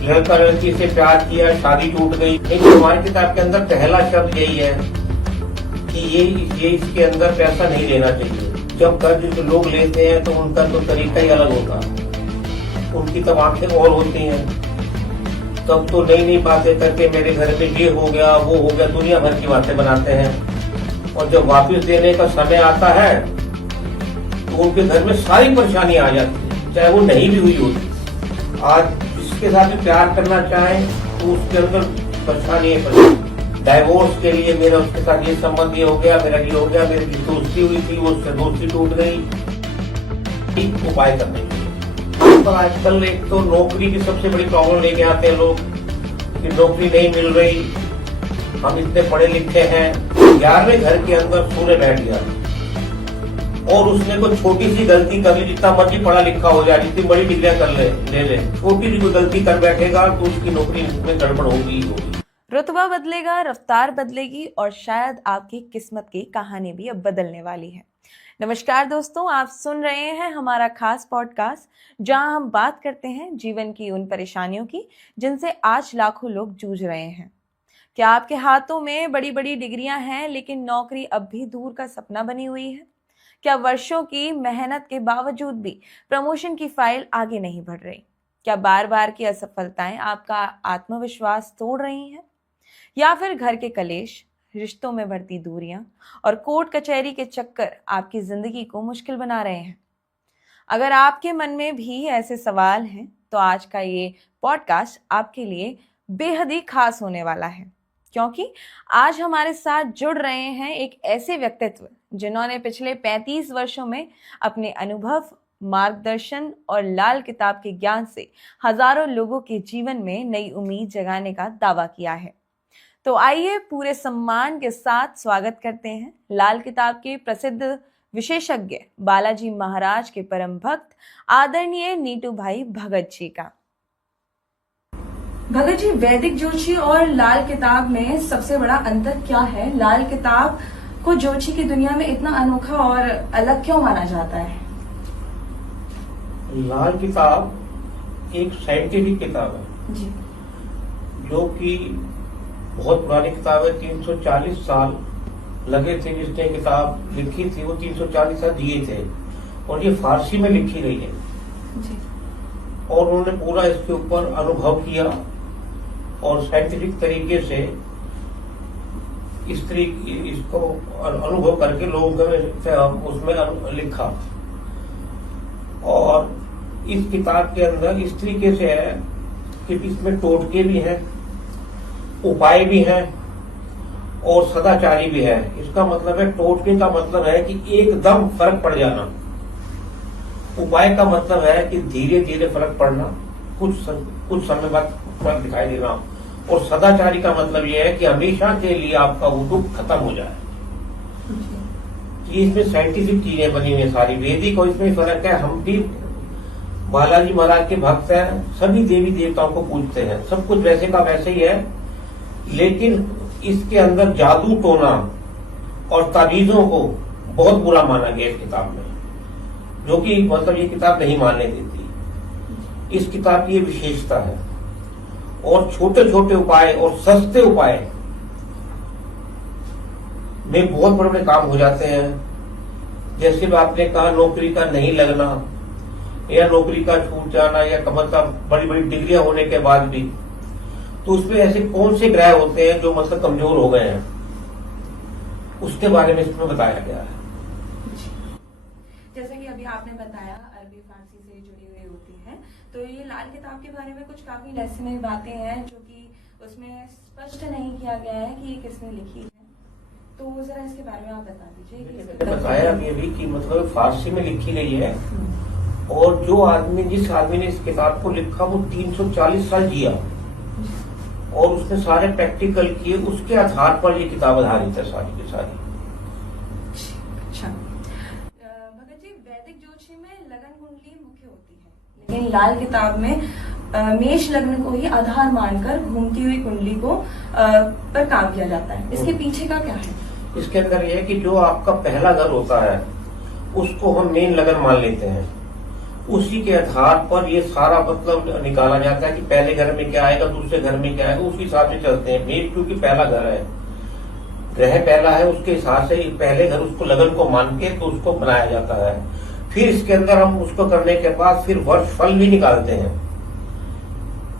लड़का लड़की से प्यार किया, शादी टूट गई। लेकिन हमारी किताब के अंदर पहला शब्द यही है कि ये इसके अंदर पैसा नहीं लेना चाहिए। जब कर्ज लोग लेते हैं तो उनका तो तरीका ही अलग होता है, उनकी तब आंखें और होती हैं। तब तो नई नई बातें करके मेरे घर में ये हो गया वो हो गया, दुनिया भर की बातें बनाते हैं। और जब वापस देने का समय आता है तो उनके घर में सारी परेशानी आ जाती है, चाहे वो नहीं भी हुई होती। आज जिसके साथ भी प्यार करना चाहे तो उसके अंदर परेशानी है। डाइवोर्स के लिए मेरा उसके साथ ये संबंध ये हो गया, मेरा ये हो गया, मेरी दोस्ती हुई थी वो उससे दोस्ती टूट गई। उपाय करने के लिए पर आजकल एक तो नौकरी की सबसे बड़ी प्रॉब्लम लेके आते हैं लोग कि नौकरी नहीं मिल रही, हम इतने पढ़े लिखे हैं। 11वें घर के अंदर सूर्य बैठ गया और उसने कोई छोटी सी गलती कर ली, जितना मर्जी पढ़ा लिखा हो जाए, जितनी बड़ी डिग्रियां कर ले, छोटी सी कोई गलती कर बैठेगा तो उसकी नौकरी में गड़बड़ होगी ही होगी। रुतबा बदलेगा, रफ्तार बदलेगी और शायद आपकी किस्मत की कहानी भी अब बदलने वाली है। नमस्कार दोस्तों, आप सुन रहे हैं हमारा खास पॉडकास्ट जहां हम बात करते हैं जीवन की उन परेशानियों की जिनसे आज लाखों लोग जूझ रहे हैं। क्या आपके हाथों में बड़ी बड़ी डिग्रियां हैं लेकिन नौकरी अब भी दूर का सपना बनी हुई है? क्या वर्षों की मेहनत के बावजूद भी प्रमोशन की फाइल आगे नहीं बढ़ रही? क्या बार बार की असफलताएं आपका आत्मविश्वास तोड़ रही हैं? या फिर घर के कलेश, रिश्तों में बढ़ती दूरियां और कोर्ट कचहरी के चक्कर आपकी जिंदगी को मुश्किल बना रहे हैं? अगर आपके मन में भी ऐसे सवाल हैं तो आज का ये पॉडकास्ट आपके लिए बेहद ही खास होने वाला है, क्योंकि आज हमारे साथ जुड़ रहे हैं एक ऐसे व्यक्तित्व जिन्होंने पिछले 35 वर्षों में अपने अनुभव, मार्गदर्शन और लाल किताब के ज्ञान से हजारों लोगों के जीवन में नई उम्मीद जगाने का दावा किया है। तो आइए पूरे सम्मान के साथ स्वागत करते हैं लाल किताब के प्रसिद्ध विशेषज्ञ बालाजी महाराज के परम भक्त आदरणीय नीटू भाई भगत जी का। भगत जी, वैदिक ज्योतिषी और लाल किताब में सबसे बड़ा अंतर क्या है? लाल किताब को ज्योतिषी की दुनिया में इतना अनोखा और अलग क्यों माना जाता है? लाल किताब एक साइंटिफिक किताब है जी, जो कि बहुत पुरानी किताब है। 340 साल लगे थे जिसने किताब लिखी थी, वो 340 साल जिए थे और ये फारसी में लिखी गई है जी। और उन्होंने पूरा इसके ऊपर अनुभव किया और साइंटिफिक तरीके से इसको अनुभव करके लोगों ने उसमें लिखा। और इस किताब के अंदर इस तरीके से है कि इसमें टोटके भी हैं, उपाय भी हैं और सदाचारी भी है। इसका मतलब है, टोटके का मतलब है कि एकदम फर्क पड़ जाना, उपाय का मतलब है कि धीरे धीरे फर्क पड़ना, कुछ समय बाद फर्क दिखाई देना, और सदाचारी का मतलब यह है कि हमेशा के लिए आपका वो दुख खत्म हो जाए। ये इसमें साइंटिफिक चीजें बनी हुई है सारी, वैदिक और इसमें फर्क है। हम भी बालाजी महाराज के भक्त हैं, सभी देवी देवताओं को पूजते हैं, सब कुछ वैसे का वैसे ही है, लेकिन इसके अंदर जादू टोना और तावीजों को बहुत बुरा माना गया इस किताब में, जो कि मतलब ये किताब नहीं मानने देती। इस किताब की ये विशेषता है। और छोटे छोटे उपाय और सस्ते उपाय में बहुत बड़े बड़े काम हो जाते हैं। जैसे आपने कहा, नौकरी का नहीं लगना या नौकरी का छूट जाना या मतलब बड़ी बड़ी डिग्रियां होने के बाद भी, तो उसमें ऐसे कौन से ग्रह होते हैं जो मतलब कमजोर हो गए हैं, उसके बारे में इसमें बताया गया है। जैसे कि अभी आपने बताया अरबी फारसी से जुड़ी हुई होती है, तो ये लाल किताब के बारे में कुछ काफी रहस्यमय बातें हैं जो कि उसमें स्पष्ट नहीं किया गया है कि ये किसने लिखी है। तो जरा इसके बारे में आप बता दीजिए। बताया अभी कि मतलब फारसी में लिखी गई है और जिस आदमी ने इस किताब को लिखा वो 340 साल जिया और उसने सारे प्रैक्टिकल किए, उसके आधार पर ये किताब आधारित है सारी की सारी। अच्छा भगत जी, वैदिक ज्योतिषी में लगन कुंडली मुख्य होती है, लेकिन लाल किताब में मेष लग्न को ही आधार मानकर घूमती हुई कुंडली को पर काम किया जाता है। इसके पीछे का क्या है? इसके अंदर यह है कि जो आपका पहला घर होता है उसको हम मेन लगन मान लेते हैं उसी के आधार पर ये सारा मतलब निकाला जाता है कि पहले घर में क्या आएगा, दूसरे घर में क्या आएगा, उस हिसाब से चलते हैं। मेष क्योंकि पहला घर है, ग्रह पहला है, उसके हिसाब से पहले घर उसको लगन को मान के तो उसको बनाया जाता है। फिर इसके अंदर हम उसको करने के बाद फिर वर्ष फल भी निकालते हैं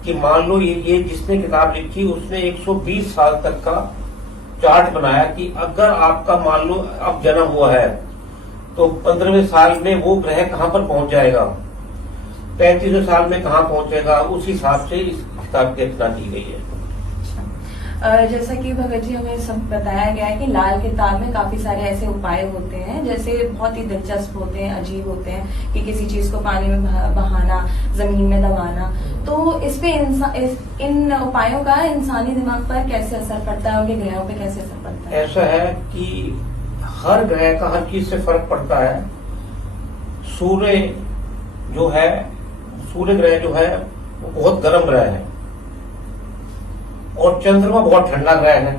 कि मान लो ये जिसने किताब लिखी उसने 120 साल तक का चार्ट बनाया कि अगर आपका मान लो अब जन्म हुआ है तो 15वें साल में वो ग्रह कहाँ पर पहुंच जाएगा, 35वें साल में कहाँ पहुंचेगा, उस हिसाब से इस किताब की रचना की गई है। जैसा कि भगत जी हमें सब बताया गया है कि लाल किताब में काफी सारे ऐसे उपाय होते हैं जैसे बहुत ही दिलचस्प होते हैं, अजीब होते हैं कि किसी चीज को पानी में बहाना, जमीन में दबाना। तो इस पे इन उपायों का इंसानी दिमाग पर कैसे असर पड़ता है, उनके ग्रहों पे कैसे असर पड़ता है? ऐसा है कि हर ग्रह का हर चीज से फर्क पड़ता है। सूर्य ग्रह जो है वो बहुत गर्म ग्रह है और चंद्रमा बहुत ठंडा ग्रह है।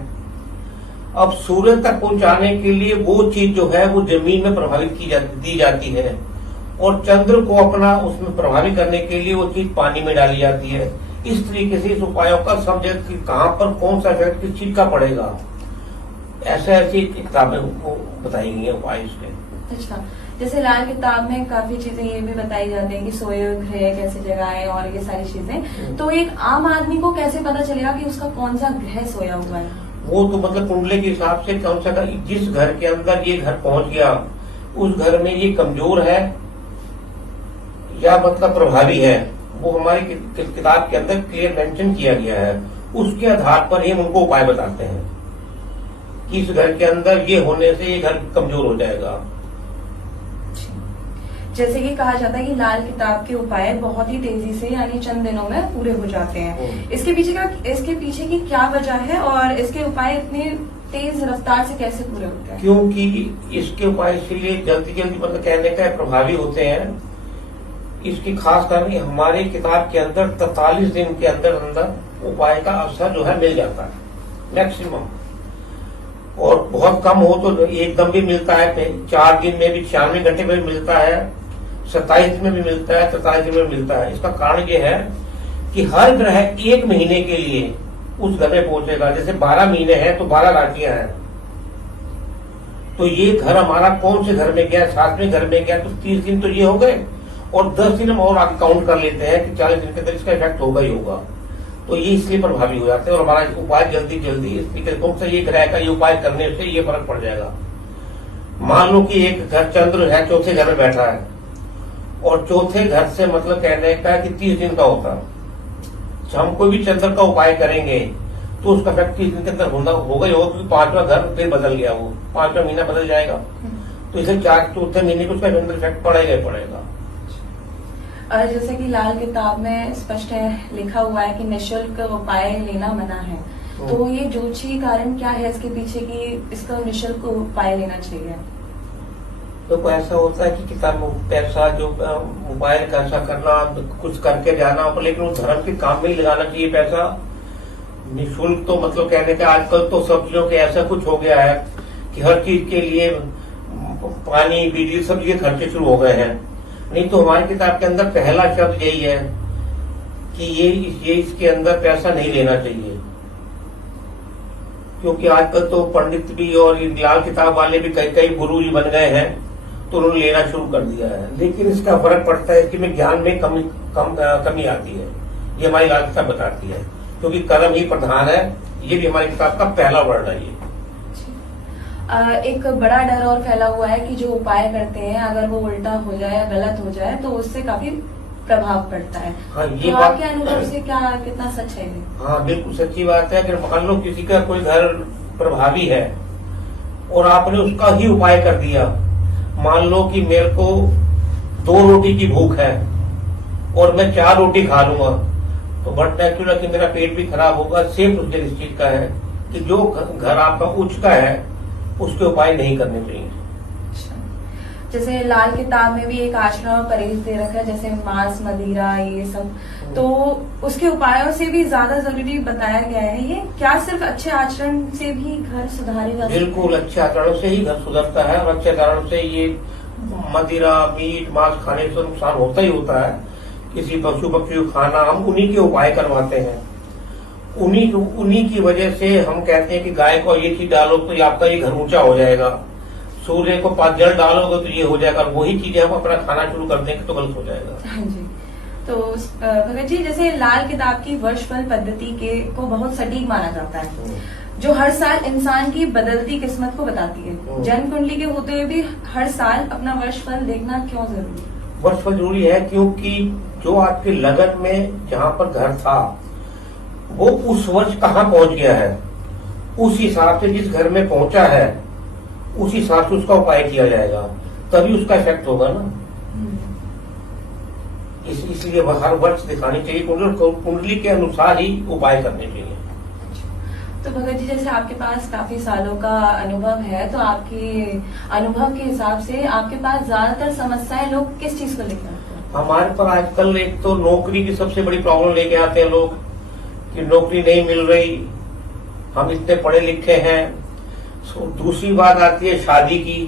अब सूर्य तक पहुंचाने के लिए वो चीज जो है वो जमीन में प्रभावित दी जाती है और चंद्र को अपना उसमें प्रभावित करने के लिए वो चीज पानी में डाली जाती है। इस तरीके से इस उपायों का सब जगह कि कहां पर कौन सा इफेक्ट किस चीज का पड़ेगा, ऐसी किताबें बताई गई है उपाय इसके। अच्छा, जैसे लाल किताब में काफी चीजें ये भी बताई जाती है कि सोए ग्रह कैसे जगाएं और ये सारी चीजें। तो एक आम आदमी को कैसे पता चलेगा कि उसका कौन सा ग्रह सोया हुआ है? वो तो मतलब कुंडली के हिसाब से कौन सा जिस घर के अंदर ये घर पहुंच गया उस घर में ये कमजोर है या मतलब प्रभावी है, वो हमारी किताब के अंदर क्लियर मेंशन किया गया है। उसके आधार पर ही हम उनको उपाय बताते हैं कि इस घर के अंदर ये होने से ये घर कमजोर हो जाएगा। जैसे कि कहा जाता है कि लाल किताब के उपाय बहुत ही तेजी से यानी चंद दिनों में पूरे हो जाते हैं। इसके पीछे की क्या वजह है और इसके उपाय इतनी तेज रफ्तार से कैसे पूरे होते हैं? क्योंकि इसके उपाय इसलिए जल्दी मतलब कहने का प्रभावी होते हैं। इसकी खास कारण हमारी किताब के अंदर 43 दिन के अंदर उपाय का अवसर जो है मिल जाता है मैक्सिमम, और बहुत कम हो तो एकदम भी मिलता है, 4 दिन में भी, 96 घंटे में भी मिलता है, 27 में भी मिलता है, 47 दिन में मिलता है। इसका कारण ये है कि हर ग्रह 1 महीने के लिए उस घर में पहुंचेगा। जैसे 12 महीने हैं तो 12 राशियां हैं, तो ये घर हमारा कौन से घर में गया, 7वें घर में गया, तो 30 दिन तो ये हो गए और 10 दिन हम और आगे काउंट कर लेते हैं कि 40 दिन के अंदर इसका इफेक्ट होगा ही होगा। तो ये इसलिए प्रभावी हो जाते हैं और हमारा उपाय जल्दी इसलिए कौन सा ये ग्रह का ये उपाय करने से ये फर्क पड़ जाएगा। मान लो कि एक घर चंद्र है, चौथे घर में बैठा है और चौथे घर से मतलब कहने का कि 30 दिन का होता है। हम कोई भी चंद्र का उपाय करेंगे तो उसका इफेक्ट 30 दिन के अंदर होगा ही होगा, क्योंकि 5वां घर फिर बदल गया, वो 5वां महीना बदल जाएगा, तो इसे चौथे महीने को उसका अंदर इफेक्ट पड़ेगा ही पड़ेगा। जैसे कि लाल किताब में स्पष्ट है लिखा हुआ है कि निःशुल्क उपाय लेना मना है, तो ये ज्योतिषी कारण क्या है इसके पीछे कि इसका निःशुल्क उपाय लेना चाहिए? तो ऐसा होता है कि किताब पैसा जो उपाय कैसा करना, कुछ करके जाना, लेकिन उस धर्म के काम में ही लगाना चाहिए पैसा। निःशुल्क तो मतलब कहने का आजकल तो सब्जियों के ऐसा कुछ हो गया है कि हर चीज के लिए पानी, बिजली, सब ये खर्चे शुरू हो गए हैं। नहीं तो हमारी किताब के अंदर पहला शब्द यही है कि ये इसके अंदर पैसा नहीं लेना चाहिए, क्योंकि आजकल तो पंडित भी और लाल किताब वाले भी कई गुरु जी बन गए हैं, तो उन्होंने लेना शुरू कर दिया है। लेकिन इसका फर्क पड़ता है, इसमें ज्ञान में कमी आती है, ये हमारी लाल किताब बताती है, क्योंकि कर्म ही प्रधान है। ये भी हमारी किताब का पहला वर्ड है। ये एक बड़ा डर और फैला हुआ है कि जो उपाय करते हैं अगर वो उल्टा हो जाए या गलत हो जाए तो उससे काफी प्रभाव पड़ता है। हाँ, ये तो आपके अनुभव से कितना सच है? हाँ, बिल्कुल सच्ची बात है। अगर मान लो किसी का कोई घर प्रभावी है और आपने उसका ही उपाय कर दिया, मान लो कि मेरे को 2 रोटी की भूख है और मैं 4 रोटी खा लूंगा, तो बट नेचुरल कि मेरा पेट भी खराब होगा। सेम प्रोसीजर इस चीज का है कि जो घर आपका उच्च का है उसके उपाय नहीं करने चाहिए। जैसे लाल किताब में भी एक आचरण और परहेज दे रखा है, जैसे मांस, मदिरा, ये सब, तो उसके उपायों से भी ज्यादा जरूरी बताया गया है। ये क्या सिर्फ अच्छे आचरण से भी घर सुधारे जा सकते हैं? बिल्कुल, अच्छे आचरण से ही घर सुधरता है और अच्छे आचरण से ये मदिरा मीट मांस खाने से नुकसान होता ही होता है। किसी पशु पक्षी को खाना, हम उन्हीं के उपाय करवाते हैं। उन्हीं की वजह से हम कहते हैं कि गाय को ये चीज डालो तो ये आपका ये घर ऊंचा हो जाएगा, सूर्य को जल डालोगे तो ये हो जाएगा। वही चीजें हम अपना खाना शुरू कर देंगे तो गलत हो जाएगा। हाँ जी। तो भगत जी, जैसे लाल किताब की वर्षफल पद्धति को बहुत सटीक माना जाता है, जो हर साल इंसान की बदलती किस्मत को बताती है। जन्म कुंडली के होते हुए भी हर साल अपना वर्षफल देखना क्यों जरूरी है? वर्षफल जरूरी है क्योंकि जो आपके लगन में जहाँ पर घर था वो उस वर्ष कहाँ पहुंच गया है, उस हिसाब से जिस घर में पहुंचा है उस हिसाब से उसका उपाय किया जाएगा, तभी उसका इफेक्ट होगा ना। इसलिए हर वर्ष दिखानी चाहिए, कुंडली के अनुसार ही उपाय करने चाहिए। तो भगत जी, जैसे आपके पास काफी सालों का अनुभव है, तो आपके अनुभव के हिसाब से आपके पास ज्यादातर समस्याएं लोग किस चीज को लेकर आते हैं? हमारे पर आजकल एक तो नौकरी की सबसे बड़ी प्रॉब्लम लेके आते हैं लोग कि नौकरी नहीं मिल रही, हम इतने पढ़े लिखे हैं। दूसरी बात आती है शादी की,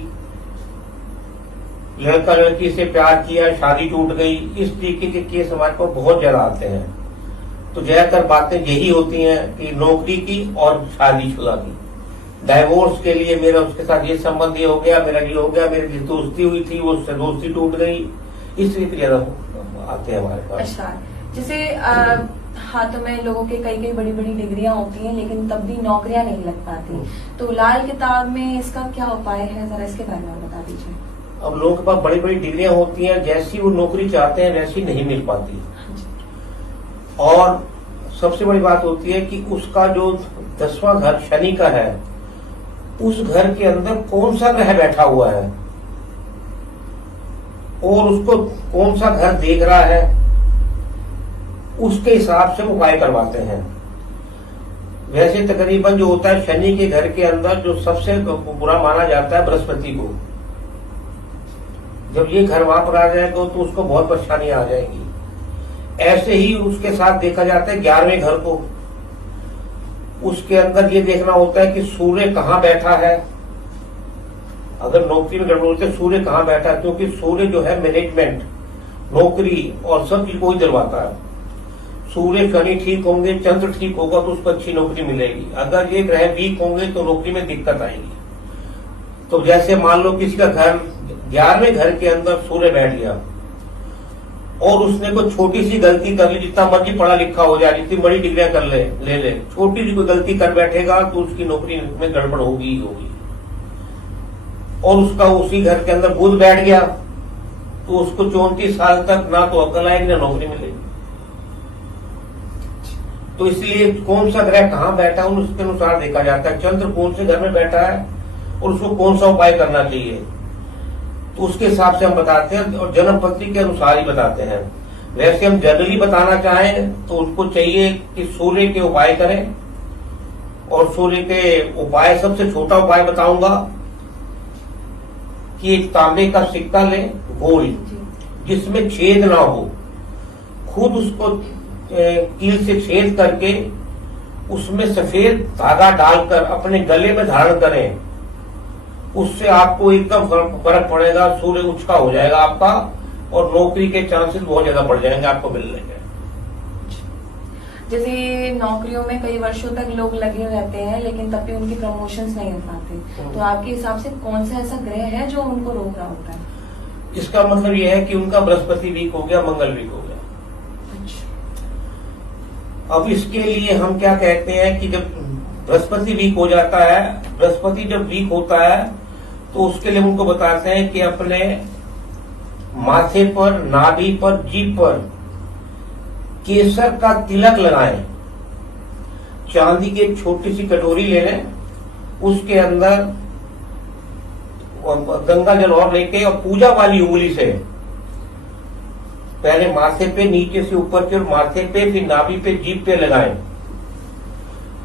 लड़का लड़की से प्यार किया, शादी टूट गई। इस तरीके के केस हमारे पास बहुत ज्यादा आते हैं। तो ज्यादातर बातें यही होती हैं कि नौकरी की और शादीशुदा की। डाइवोर्स के लिए मेरा उसके साथ ये संबंध ये हो गया, मेरा ये हो गया, मेरी दोस्ती हुई थी वो उससे दोस्ती टूट गई, इस तरीके ज्यादा आते हैं हमारे पास। अच्छा, जैसे हाथों में लोगों के कई बड़ी बड़ी डिग्रियां होती हैं लेकिन तब भी नौकरियां नहीं लग पाती, तो लाल किताब में इसका क्या उपाय है, जरा इसके बारे में बता दीजिए। अब लोगों के पास बड़ी बड़ी डिग्रियां होती हैं, जैसी वो नौकरी चाहते हैं वैसी नहीं मिल पाती। और सबसे बड़ी बात होती है कि उसका जो 10वां घर शनि का है, उस घर के अंदर कौन सा ग्रह बैठा हुआ है और उसको कौन सा घर देख रहा है, उसके हिसाब से उपाय करवाते हैं। वैसे तकरीबन जो होता है शनि के घर के अंदर जो सबसे बुरा माना जाता है बृहस्पति को। जब ये घर वहां पर आ जाएगा तो उसको बहुत परेशानी आ जाएगी। ऐसे ही उसके साथ देखा जाता है 11वें घर को, उसके अंदर ये देखना होता है कि सूर्य कहाँ बैठा है। अगर नौकरी में गड़बड़ होती है सूर्य कहाँ बैठा है, क्योंकि सूर्य जो है मैनेजमेंट, नौकरी और सब चीज को ही दिलवाता है। सूर्य शनि ठीक होंगे, चंद्र ठीक होगा तो उसको अच्छी नौकरी मिलेगी। अगर ये ग्रह वीक होंगे तो नौकरी में दिक्कत आएगी। तो जैसे मान लो किसी का घर 11वें घर के अंदर सूर्य बैठ गया और उसने कोई छोटी सी गलती कर ली, जितना मर्जी पढ़ा लिखा हो जाए, जितनी बड़ी डिग्रियां कर ले छोटी सी कोई गलती कर बैठेगा तो उसकी नौकरी में गड़बड़ होगी ही होगी। और उसका उसी घर के अंदर बुध बैठ गया तो उसको 34 साल तक ना तो अकल आएगी ना नौकरी मिलेगी। तो इसलिए कौन सा ग्रह कहाँ बैठा है उसके अनुसार देखा जाता है। चंद्र कौन से घर में बैठा है और उसको कौन सा उपाय करना चाहिए, तो उसके हिसाब से हम बताते हैं और जन्म पत्री के अनुसार ही बताते हैं। वैसे हम जनरली बताना चाहें तो उसको चाहिए कि सूर्य के उपाय करें, और सूर्य के उपाय सबसे छोटा उपाय बताऊंगा कि एक तांबे का सिक्का लें गोल, जिसमें छेद ना हो, खुद उसको कील से छेद करके उसमें सफेद धागा डालकर अपने गले में धारण करें। उससे आपको एकदम फर्क पड़ेगा, सूर्य उचका हो जाएगा आपका और नौकरी के चांसेस बहुत ज्यादा बढ़ जाएंगे आपको मिलने के। जैसे नौकरियों में कई वर्षों तक लोग लगे रहते हैं लेकिन तब भी उनकी प्रमोशंस नहीं हो पाते, तो आपके हिसाब से कौन सा ऐसा ग्रह है जो उनको रोक रहा होता है? इसका मतलब यह है कि उनका बृहस्पति वीक हो गया, मंगल वीक हो गया। अब इसके लिए हम क्या कहते हैं कि जब बृहस्पति वीक हो जाता है, बृहस्पति जब वीक होता है तो उसके लिए उनको बताते हैं कि अपने माथे पर, नाभि पर, जीभ पर केसर का तिलक लगाएं। चांदी की एक छोटी सी कटोरी ले लें, उसके अंदर गंगा जल और लेके और पूजा वाली उंगली से पहले माथे पे, नीचे से ऊपर की ओर माथे पे, फिर नाभि पे, जीभ पे लगाएं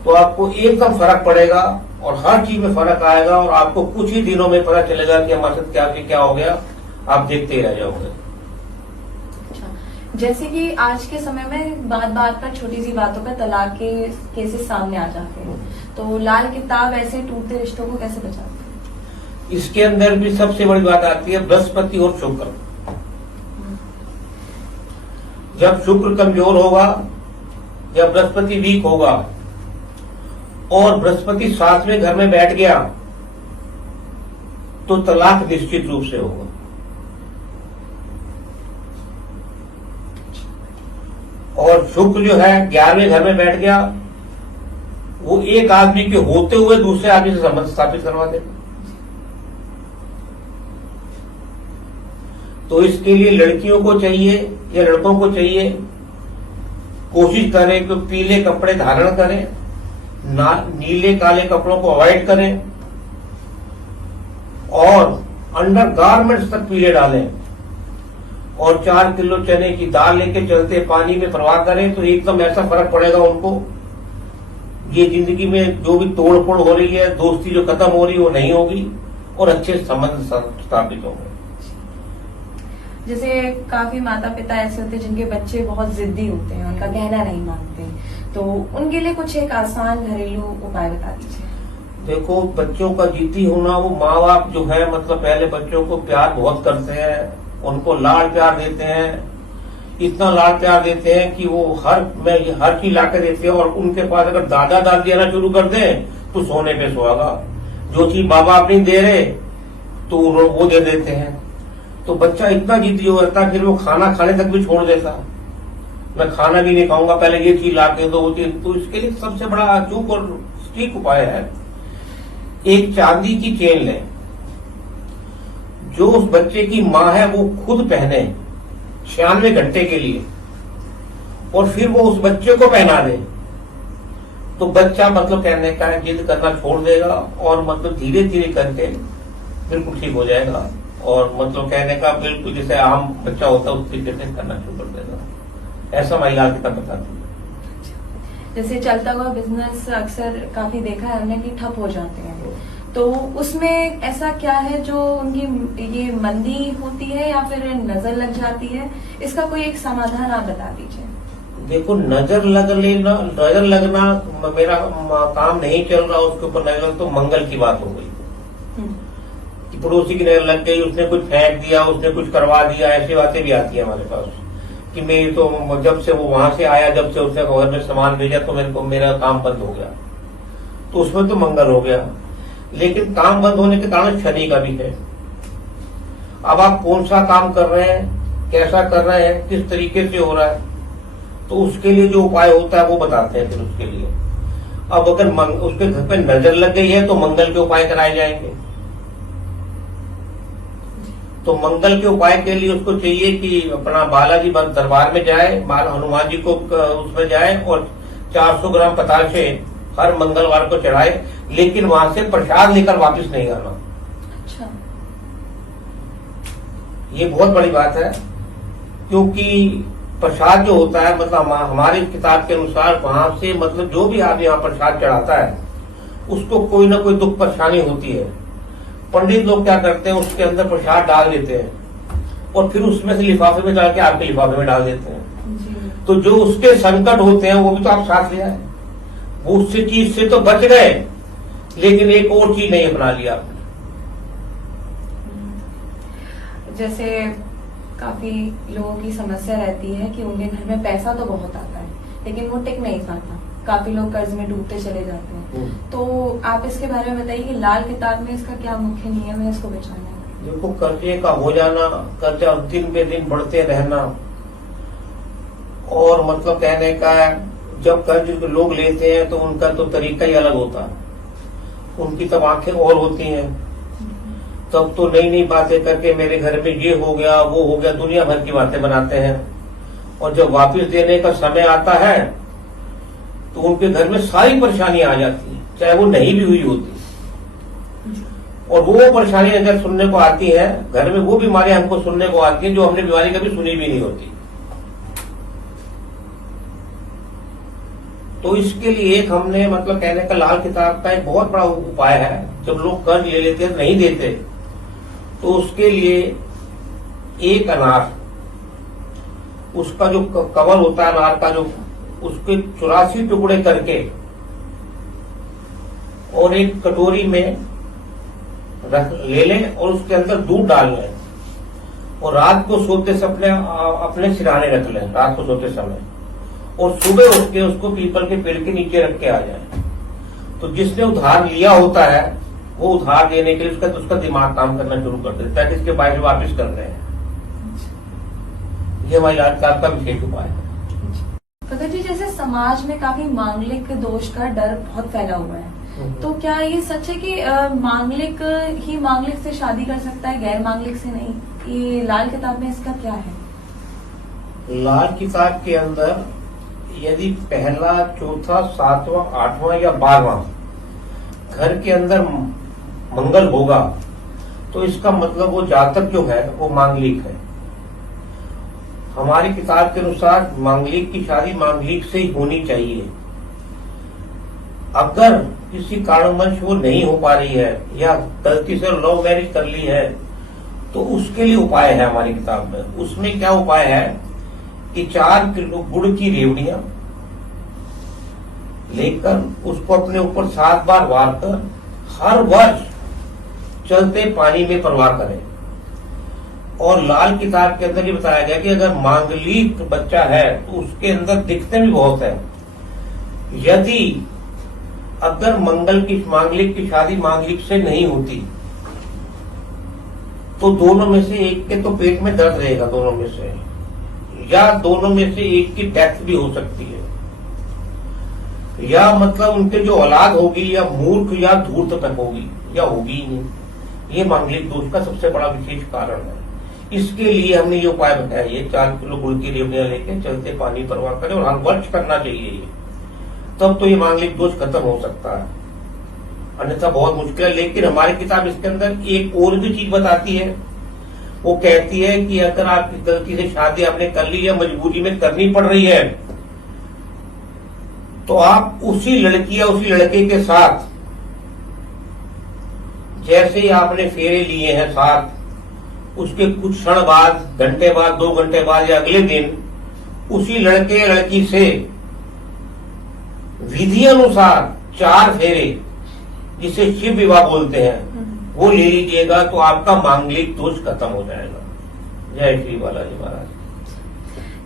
तो आपको एकदम फर्क पड़ेगा और हर चीज में फर्क आएगा और आपको कुछ ही दिनों में पता चलेगा कि हमारे साथ क्या हो गया, आप देखते ही रह जाओगे। अच्छा, जैसे कि आज के समय में बात बात पर छोटी सी बातों पर तलाक के केसेस सामने आ जाते हैं, तो लाल किताब ऐसे टूटते रिश्तों को कैसे बचाती है? इसके अंदर भी सबसे बड़ी बात आती है बृहस्पति और शुक्र। जब शुक्र कमजोर होगा या बृहस्पति वीक होगा और बृहस्पति 7वें घर में बैठ गया तो तलाक निश्चित रूप से होगा। और शुक्र जो है 11वें घर में बैठ गया, वो एक आदमी के होते हुए दूसरे आदमी से संबंध स्थापित करवा देगा। तो इसके लिए लड़कियों को चाहिए या लड़कों को चाहिए, कोशिश करें कि पीले कपड़े धारण करें, नीले काले कपड़ों को अवॉइड करें और अंडर गारमेंट्स तक पीले डालें और 4 किलो चने की दाल लेके चलते पानी में प्रवाह करें तो एकदम ऐसा फर्क पड़ेगा उनको। ये जिंदगी में जो भी तोड़ फोड़ हो रही है, दोस्ती जो खत्म हो रही है वो नहीं होगी और अच्छे संबंध स्थापित होंगे। जैसे काफी माता पिता ऐसे होते हैं जिनके बच्चे बहुत जिद्दी होते हैं, उनका कहना नहीं मानते, तो उनके लिए कुछ एक आसान घरेलू उपाय बता दीजिए। देखो, बच्चों का जिद्दी होना, वो माँ बाप जो है मतलब पहले बच्चों को प्यार बहुत करते हैं, उनको लाड़ प्यार देते हैं, इतना लाड़ प्यार देते हैं कि वो हर चीज लाके देते हैं और उनके पास अगर दादा दादी आना शुरू कर दें तो सोने पे सुहागा। जो चीज माँ बाप नहीं दे रहे तो वो दे देते हैं। तो बच्चा इतना जिद्दी हो जाता है, फिर वो खाना खाने तक भी छोड़ देता, मैं खाना भी नहीं खाऊंगा, पहले ये चीज लाके दो। तो इसके लिए सबसे बड़ा अचूक और सटीक उपाय है, एक चांदी की चेन लें जो उस बच्चे की माँ है वो खुद पहने 96 घंटे के लिए और फिर वो उस बच्चे को पहना दे, तो बच्चा मतलब कहने का जिद करना छोड़ देगा और मतलब धीरे धीरे करके बिल्कुल ठीक हो जाएगा और मतलब कहने का बिल्कुल जैसे आम बच्चा होता है उस तरीके से करना शुरू कर देगा। ऐसा महिला की तब बताती है। जैसे चलता हुआ बिजनेस अक्सर काफी देखा है हमने कि ठप हो जाते हैं, तो उसमें ऐसा क्या है जो उनकी ये मंदी होती है या फिर नजर लग जाती है? इसका कोई एक समाधान आप बता दीजिए। देखो, नजर लगना मेरा काम नहीं चल रहा उसके ऊपर नजर, तो मंगल की बात हो गई कि पड़ोसी की नजर लग गई, उसने कुछ फेंक दिया, उसने कुछ करवा दिया, ऐसी बातें भी आती है हमारे पास कि मेरी तो जब से वो वहां से आया, जब से उसने घर में सामान भेजा तो मेरा काम बंद हो गया, तो उसमें तो मंगल हो गया। लेकिन काम बंद होने के कारण शनि का भी है। अब आप कौन सा काम कर रहे हैं, कैसा कर रहे हैं, किस तरीके से हो रहा है, तो उसके लिए जो उपाय होता है वो बताते हैं फिर उसके लिए। अब अगर उसके घर पे नजर लग गई है तो मंगल के उपाय कराए जाएंगे। तो मंगल के उपाय के लिए उसको चाहिए कि अपना बालाजी दरबार में जाए, हनुमान जी को उसमें जाए और 400 ग्राम पताशे हर मंगलवार को चढ़ाए, लेकिन वहां से प्रसाद लेकर वापस नहीं आना। अच्छा, ये बहुत बड़ी बात है, क्योंकि प्रसाद जो होता है मतलब हमारी किताब के अनुसार वहां से मतलब जो भी आदमी यहाँ प्रसाद चढ़ाता है उसको कोई ना कोई दुख परेशानी होती है। पंडित लोग क्या करते हैं, उसके अंदर प्रसाद डाल देते हैं और फिर उसमें से लिफाफे में डाल के आपके लिफाफे में डाल देते हैं। तो जो उसके संकट होते हैं वो भी तो आप साथ ले आए, वो उस चीज से तो बच गए, लेकिन एक और चीज नहीं अपना लिया आपने। जैसे काफी लोगों की समस्या रहती है कि उनके घर में पैसा तो बहुत आता है लेकिन वो टिक नहीं पाता, काफी लोग कर्ज में डूबते चले जाते हैं। तो आप इसके बारे में बताइए कि लाल किताब में इसका क्या मुख्य नियम है इसको बचाने का? देखो, कर्जे का हो जाना, कर्जा दिन पे दिन बढ़ते रहना और मतलब कहने का जब कर्ज लोग लेते हैं तो उनका तो तरीका ही अलग होता है, उनकी तब आंखें और होती हैं, तब तो नई नई बातें करके मेरे घर में ये हो गया वो हो गया, दुनिया भर की बातें बनाते हैं। और जब वापस देने का समय आता है तो उनके घर में सारी परेशानियां आ जाती हैं, चाहे वो नहीं भी हुई होती। और वो परेशानी अगर सुनने को आती है घर में, वो बीमारियां हमको सुनने को आती हैं जो हमने बीमारी कभी सुनी भी नहीं होती। तो इसके लिए एक हमने मतलब कहने का लाल किताब का एक बहुत बड़ा उपाय है। जब लोग कर्ज ले लेते हैं नहीं देते तो उसके लिए एक अनार, उसका जो कवर होता है अनार का, जो उसके 84 टुकड़े करके और एक कटोरी में ले लें और उसके अंदर दूध डाल लें और रात को सोते समय अपने सिरहाने रख लें, रात को सोते समय, और सुबह उठ के उसको पीपल के पेड़ के नीचे रख के आ जाए। तो जिसने उधार लिया होता है वो उधार देने के लिए उसका दिमाग काम करना शुरू कर देता है कि इसके पैसे वापस कर रहे हैं। ये हमारी आज का विशेष उपाय है। भगत जी, जैसे समाज में काफी मांगलिक दोष का डर बहुत फैला हुआ है, तो क्या ये सच है कि मांगलिक ही मांगलिक से शादी कर सकता है, गैर मांगलिक से नहीं? ये लाल किताब में इसका क्या है? लाल किताब के अंदर यदि पहला, चौथा, सातवां, आठवां या 12वां घर के अंदर मंगल होगा तो इसका मतलब वो जातक जो है वो मांगलिक है। हमारी किताब के अनुसार मांगलिक की शादी मांगलिक से ही होनी चाहिए। अगर किसी कारणवश वो नहीं हो पा रही है या गलती से लव मैरिज कर ली है तो उसके लिए उपाय है हमारी किताब में। उसमें क्या उपाय है कि 4 किलो गुड़ की रेवड़ियां लेकर उसको अपने ऊपर 7 बार वार कर हर वर्ष चलते पानी में परवार करें। और लाल किताब के अंदर ये बताया गया कि अगर मांगलिक बच्चा है तो उसके अंदर दिक्कतें भी बहुत है। यदि अगर मांगलिक की शादी मांगलिक से नहीं होती तो दोनों में से एक के तो पेट में दर्द रहेगा, दोनों में से, या दोनों में से एक की डेथ भी हो सकती है, या मतलब उनके जो औलाद होगी या मूर्ख या धूर्त तक होगी या होगी ही नहीं। ये मांगलिक दोष का सबसे बड़ा विशेष कारण है। इसके लिए हमने ये उपाय बताया, ये 4 किलो गुड़ की रेवड़ियां लेके चलते पानी परवाह करें और हर वर्ष करना चाहिए ये, तब तो ये मांगलिक दोष खत्म हो सकता है, अन्यथा बहुत मुश्किल है। लेकिन हमारी किताब इसके अंदर एक और भी चीज बताती है। वो कहती है कि अगर आपकी गलती से शादी आपने कर ली या मजबूरी में करनी पड़ रही है तो आप उसी लड़की या उसी लड़के के साथ जैसे ही आपने फेरे लिए हैं साथ, उसके कुछ क्षण बाद, घंटे बाद, 2 घंटे बाद या अगले दिन उसी लड़के या लड़की से विधि अनुसार 4 फेरे, जिसे शिव विवाह बोलते हैं, वो ले लीजिएगा तो आपका मांगलिक दोष खत्म हो जाएगा। जय श्री बालाजी महाराज।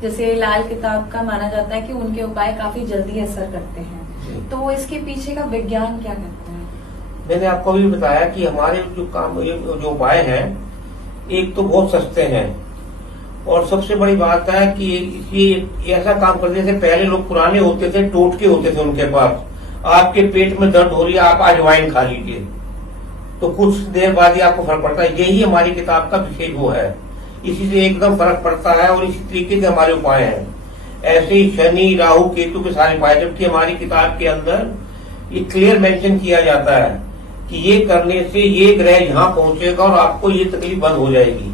जैसे लाल किताब का माना जाता है कि उनके उपाय काफी जल्दी असर करते हैं, तो इसके पीछे का विज्ञान क्या कहता है? मैंने आपको भी बताया कि हमारे जो उपाय हैं एक तो बहुत सस्ते हैं और सबसे बड़ी बात है कि ये ऐसा काम करते थे। पहले लोग पुराने होते थे, टोटके होते थे उनके पास, आपके पेट में दर्द हो रही है, आप अजवाइन खा लीजिए तो कुछ देर बाद ही आपको फर्क पड़ता है। यही हमारी किताब का विशेष वो है, इसी से एकदम फर्क पड़ता है और इसी तरीके के हमारे उपाय हैं। ऐसे ही शनि, राहु, केतु के सारे उपाय, जबकि हमारी किताब के अंदर ये क्लियर मेंशन किया जाता है कि ये करने से ये ग्रह यहाँ पहुंचेगा और आपको ये तकलीफ बंद हो जाएगी।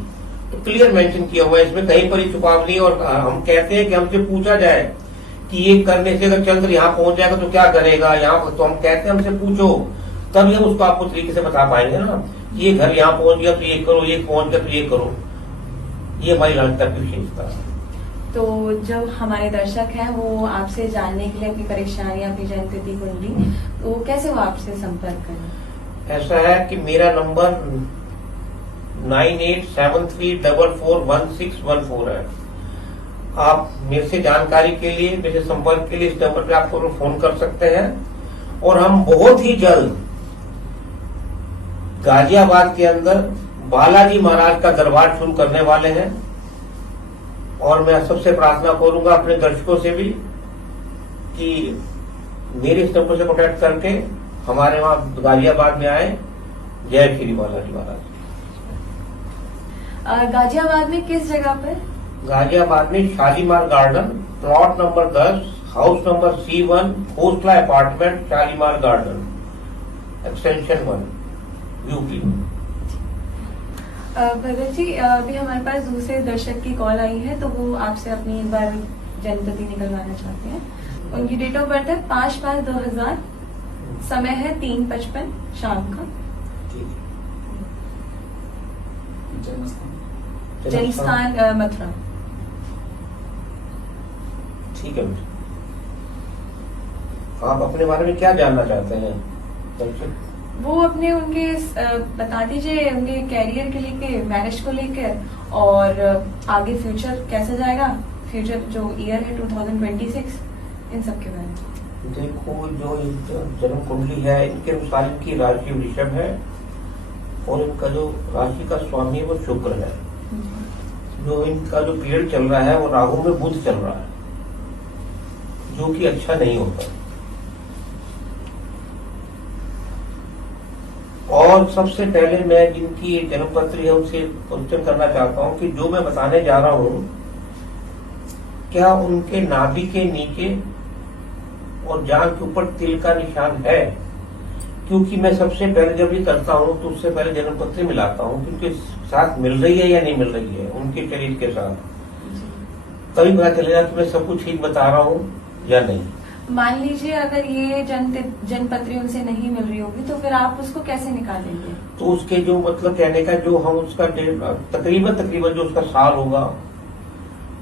तो क्लियर मेंशन किया हुआ है, इसमें कहीं पर ही छुपाव नहीं। और हम कहते हैं कि हमसे पूछा जाए कि ये करने से अगर चंद्र यहाँ पहुंच जाएगा तो क्या करेगा यहाँ, तो हम कहते हैं हमसे पूछो, तभी हम उसको आपको तरीके से बता पाएंगे ना। ये घर यहाँ पहुंच गया तो ये करो, ये पहुंच गया तो ये करो। ये हमारी राजता की विशेषता है। तो जो हमारे दर्शक हैं वो आपसे जानने के लिए अपनी परेशानी, अपनी जन्मतिथि कुंडली, तो कैसे वो आपसे संपर्क करें? ऐसा है कि मेरा नंबर 9873441614 है। आप मेरे से जानकारी के लिए, मेरे संपर्क के लिए इस नंबर पे आप फोन कर सकते हैं। और हम बहुत ही जल्द गाजियाबाद के अंदर बालाजी महाराज का दरबार शुरू करने वाले हैं। और मैं सबसे प्रार्थना करूंगा अपने दर्शकों से भी कि मेरे इस नंबर से कॉन्टेक्ट करके हमारे वहां गाजियाबाद में आए। जय श्री बालाजी महाराज। गाजियाबाद में किस जगह पर? गाजियाबाद में Shalimar garden, plot number 10, house number C1, Khosla apartment, Shalimar garden, extension 1, UP. Bhagat ji, अभी हमारे पास दूसरे दर्शक की कॉल आई है, तो वो आपसे अपनी एक बार जन्मतिथि निकलवाना चाहते हैं। उनकी डेट ऑफ बर्थ है 5/5/2000, समय है 3:55 शाम का। जन्म स्थान मथुरा। ठीक है, आप अपने बारे में क्या जानना चाहते हैं दर्शक? वो अपने उनके बता दीजिए उनके कैरियर के लेके, मैरिज को लेकर और आगे फ्यूचर कैसा जाएगा, फ्यूचर जो ईयर है 2026, इन सब के बारे में। देखो, जो जन्म कुंडली है इनके अनुसार इनकी राशि वृषभ है और इनका जो राशि का स्वामी है वो शुक्र है। जो इनका जो पीरियड चल रहा है वो राहु में बुध चल रहा है, जो कि अच्छा नहीं होता। और सबसे पहले मैं जिनकी जन्मपत्री है उनसे क्वेश्चन करना चाहता हूं कि जो मैं बताने जा रहा हूं, क्या उनके नाभि के नीचे और जांघ के ऊपर तिल का निशान है? क्योंकि मैं सबसे पहले जब ये करता हूं तो उससे पहले जन्मपत्री मिलाता हूं कि उनके साथ मिल रही है या नहीं मिल रही है, उनके शरीर के साथ, तभी पता चलेगा कि मैं सब कुछ ठीक बता रहा हूं या नहीं। मान लीजिए अगर ये जन्मपत्री उनसे नहीं मिल रही होगी तो फिर आप उसको कैसे निकालेंगे? तो उसके जो मतलब कहने का जो हम उसका तकरीबन जो उसका साल होगा,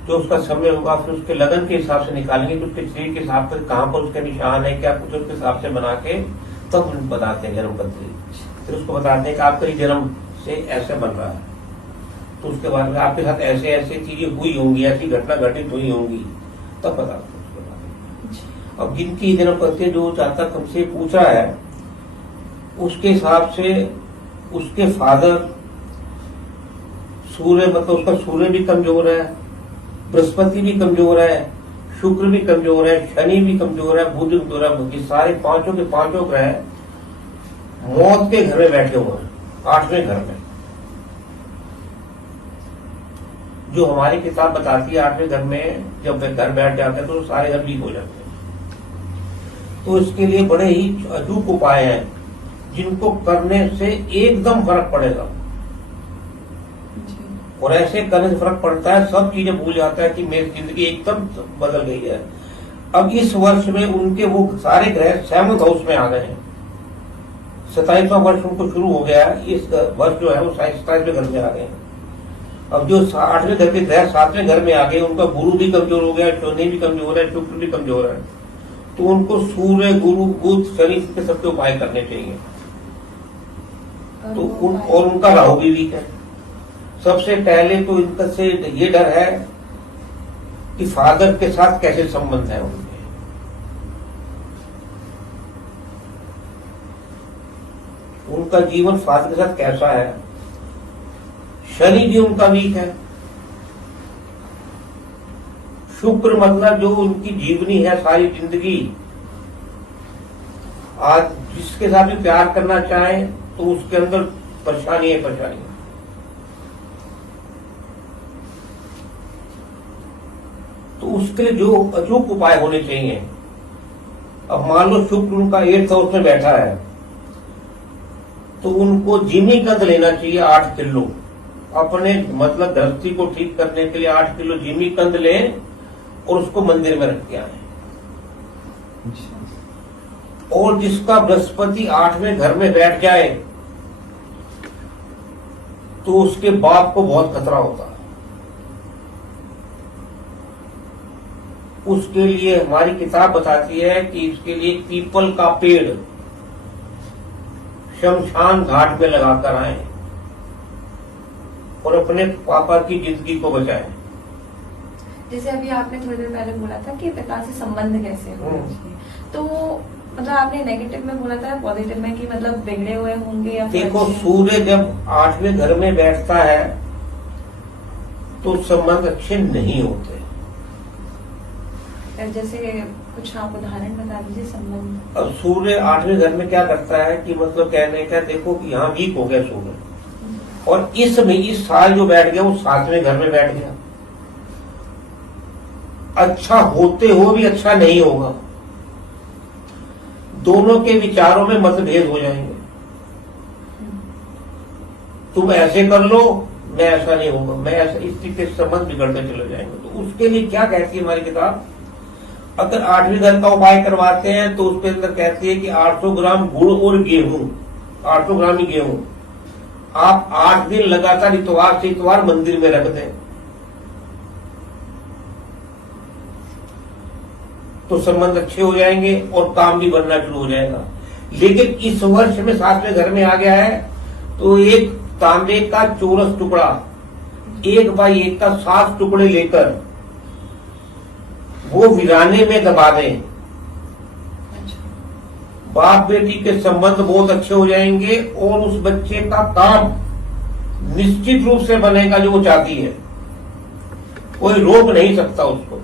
जो उसका समय होगा, फिर उसके लगन के हिसाब से निकालेंगे कि उसके शरीर के हिसाब से कहाँ पर उसके निशान है, क्या कुछ उसके हिसाब से बना के तब हम बताते हैं जन्मपत्री। फिर उसको बताते हैं कि आपका जन्म से ऐसे बन रहा है, तो उसके बाद में आपके साथ ऐसे ऐसे चीजें हुई होंगी, ऐसी घटना घटित हुई होंगी, तब बताते हैं। अब जिनकी जन्मपत्री जो जहाँ तक हमसे पूछा है उसके हिसाब से उसके फादर सूर्य, मतलब उसका सूर्य भी कमजोर है, बृहस्पति भी कमजोर है, शुक्र भी कमजोर है, शनि भी कमजोर है, बुध भी कमजोर है। ये सारे पांचों के पांचों ग्रह मौत के घर में बैठे हुए हैं, 8वें घर में। जो हमारी किताब बताती है 8वें घर में जब घर बैठ जाते हैं तो सारे घर वीक हो जाते हैं। तो इसके लिए बड़े ही अचूक उपाय हैं जिनको करने से एकदम फर्क पड़ेगा। और ऐसे करने से फर्क पड़ता है, सब चीजें भूल जाता है कि मेरी जिंदगी एकदम बदल गई है। अब इस वर्ष में उनके वो सारे ग्रह 7वें हाउस में आ गए हैं। 27वां वर्ष उनको शुरू हो गया है, इस वर्ष जो है वो 27वें घर में आ गए हैं। अब जो 8वें घर के ग्रह 7वें घर में आ गए, उनका गुरु भी कमजोर हो गया, शनि भी कमजोर है, शुक्र भी कमजोर है। तो उनको सूर्य, गुरु, बुध, शनि के सबके उपाय करने चाहिए। तो और उनका राहु भी वीक है। सबसे पहले तो इनका से ये डर है कि फादर के साथ कैसे संबंध है उनके। उनका जीवन फादर के साथ कैसा है। शनि भी उनका वीक है। शुक्र मतलब जो उनकी जीवनी है सारी जिंदगी, आज जिसके साथ भी प्यार करना चाहे तो उसके अंदर परेशानी है, परेशानी। तो उसके लिए जो अचूक उपाय होने चाहिए। अब मान लो शुक्र उनका 8th हाउस में बैठा है तो उनको जिमीकंद लेना चाहिए 8 किलो। अपने मतलब धरती को ठीक करने के लिए 8 किलो जिमीकंद लें और उसको मंदिर में रख के आए। और जिसका बृहस्पति 8वें घर में बैठ जाए तो उसके बाप को बहुत खतरा होता है। उसके लिए हमारी किताब बताती है कि इसके लिए पीपल का पेड़ शमशान घाट में लगाकर आए और अपने पापा की जिंदगी को बचाएं। जैसे अभी आपने थोड़ी देर पहले बोला था कि पिता से संबंध कैसे होना चाहिए, तो मतलब आपने नेगेटिव में बोला था, पॉजिटिव में कि मतलब बिगड़े हुए होंगे या देखो, सूर्य जब 8वें घर में बैठता है तो संबंध अच्छे नहीं होते। जैसे कुछ आप उदाहरण बता दीजिए संबंध। अब सूर्य 8वें घर में क्या करता है कि मतलब कहने का, देखो कि यहाँ वीक हो गया सूर्य, और इस साल जो बैठ गया वो 7वें घर में बैठ गया। अच्छा होते हुए भी अच्छा नहीं होगा, दोनों के विचारों में मतभेद हो जाएंगे। तुम ऐसे कर लो, मैं ऐसा नहीं होगा, मैं ऐसा, इस तरीके से संबंध बिगड़ते चले जाएंगे। तो उसके लिए क्या कहती है हमारी किताब, अगर 8वें घर का उपाय करवाते हैं तो उसके अंदर कहती है कि 800 ग्राम गुड़ और गेहूं, 800 ग्राम ही गेहूं आप 8 दिन लगातार इतवार से इतवार मंदिर में रख दें तो संबंध अच्छे हो जाएंगे और काम भी बनना शुरू हो जाएगा। लेकिन इस वर्ष में 7वें घर में आ गया है, तो एक तांबे का चौरस टुकड़ा 1x1 का 7 टुकड़े लेकर वो वीराने में दबा दें। बाप बेटी के संबंध बहुत अच्छे हो जाएंगे और उस बच्चे का काम निश्चित रूप से बनेगा जो वो चाहती है, कोई रोक नहीं सकता उसको।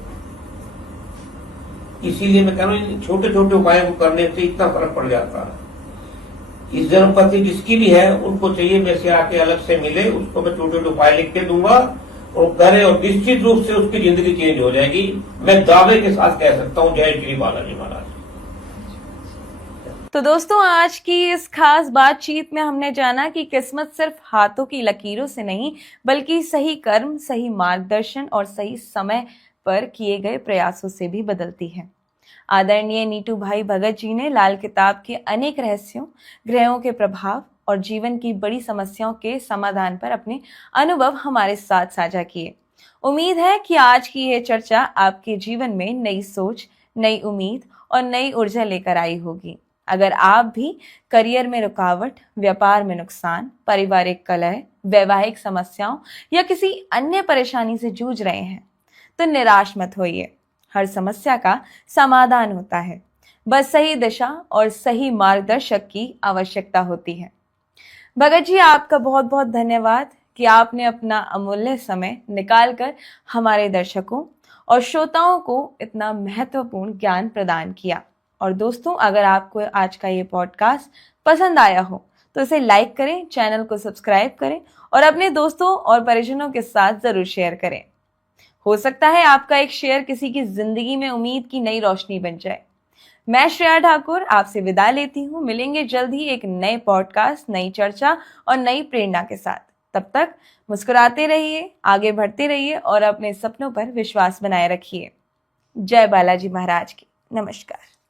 इसीलिए मैं कह रहा हूं छोटे छोटे उपायों को करने से इतना फर्क पड़ जाता है। इस जन्मपति जिसकी भी है उनको चाहिए मेरे से आके अलग से मिले, उसको मैं छोटे छोटे उपाय लिख के दूंगा और करे, और निश्चित रूप से उसकी जिंदगी चेंज हो जाएगी। मैं दावे के साथ कह सकता हूँ। जय श्री बालाजी महाराज। तो दोस्तों, आज की इस खास बातचीत में हमने जाना कि किस्मत सिर्फ हाथों की लकीरों से नहीं, बल्कि सही कर्म, सही मार्गदर्शन और सही समय पर किए गए प्रयासों से भी बदलती है। आदरणीय नीटू भाई भगत जी ने लाल किताब के अनेक रहस्यों, ग्रहों के प्रभाव और जीवन की बड़ी समस्याओं के समाधान पर अपने अनुभव हमारे साथ साझा किए। उम्मीद है कि आज की यह चर्चा आपके जीवन में नई सोच, नई उम्मीद और नई ऊर्जा लेकर आई होगी। अगर आप भी करियर में रुकावट, व्यापार में नुकसान, पारिवारिक कलह, वैवाहिक समस्याओं या किसी अन्य परेशानी से जूझ रहे हैं, तो निराश मत होइए। हर समस्या का समाधान होता है, बस सही दिशा और सही मार्गदर्शक की आवश्यकता होती है। भगत जी, आपका बहुत बहुत धन्यवाद कि आपने अपना अमूल्य समय निकालकर हमारे दर्शकों और श्रोताओं को इतना महत्वपूर्ण ज्ञान प्रदान किया। और दोस्तों, अगर आपको आज का ये पॉडकास्ट पसंद आया हो तो इसे लाइक करें, चैनल को सब्सक्राइब करें और अपने दोस्तों और परिजनों के साथ जरूर शेयर करें। हो सकता है आपका एक शेयर किसी की जिंदगी में उम्मीद की नई रोशनी बन जाए। मैं श्रेया ठाकुर आपसे विदा लेती हूँ। मिलेंगे जल्द ही एक नए पॉडकास्ट, नई चर्चा और नई प्रेरणा के साथ। तब तक मुस्कुराते रहिए, आगे बढ़ते रहिए और अपने सपनों पर विश्वास बनाए रखिए। जय बालाजी महाराज की। नमस्कार।